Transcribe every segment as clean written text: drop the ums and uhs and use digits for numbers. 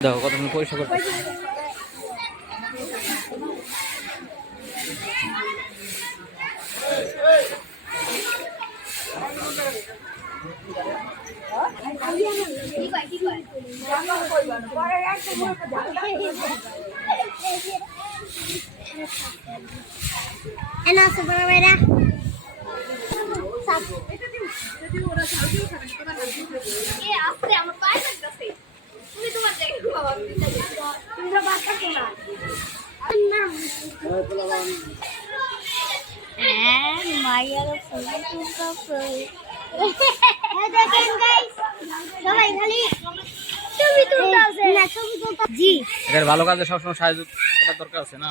দেখো কতক্ষণ পরিষ্কার করতে ভালো কাজে সবসময় সাহায্য করার দরকার আছে না।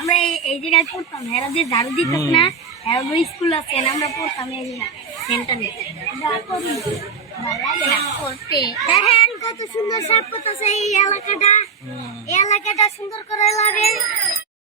আমরা এই জায়গায় পড়তাম, এরা যে ঝাড়ু দিত না, এরা স্কুল আছে আমরা পড়তাম এই সেন্টারে। দেখেন কত সুন্দর সাফ করতেছে এই এলাকাটা, এই এলাকাটা সুন্দর করে লাগে।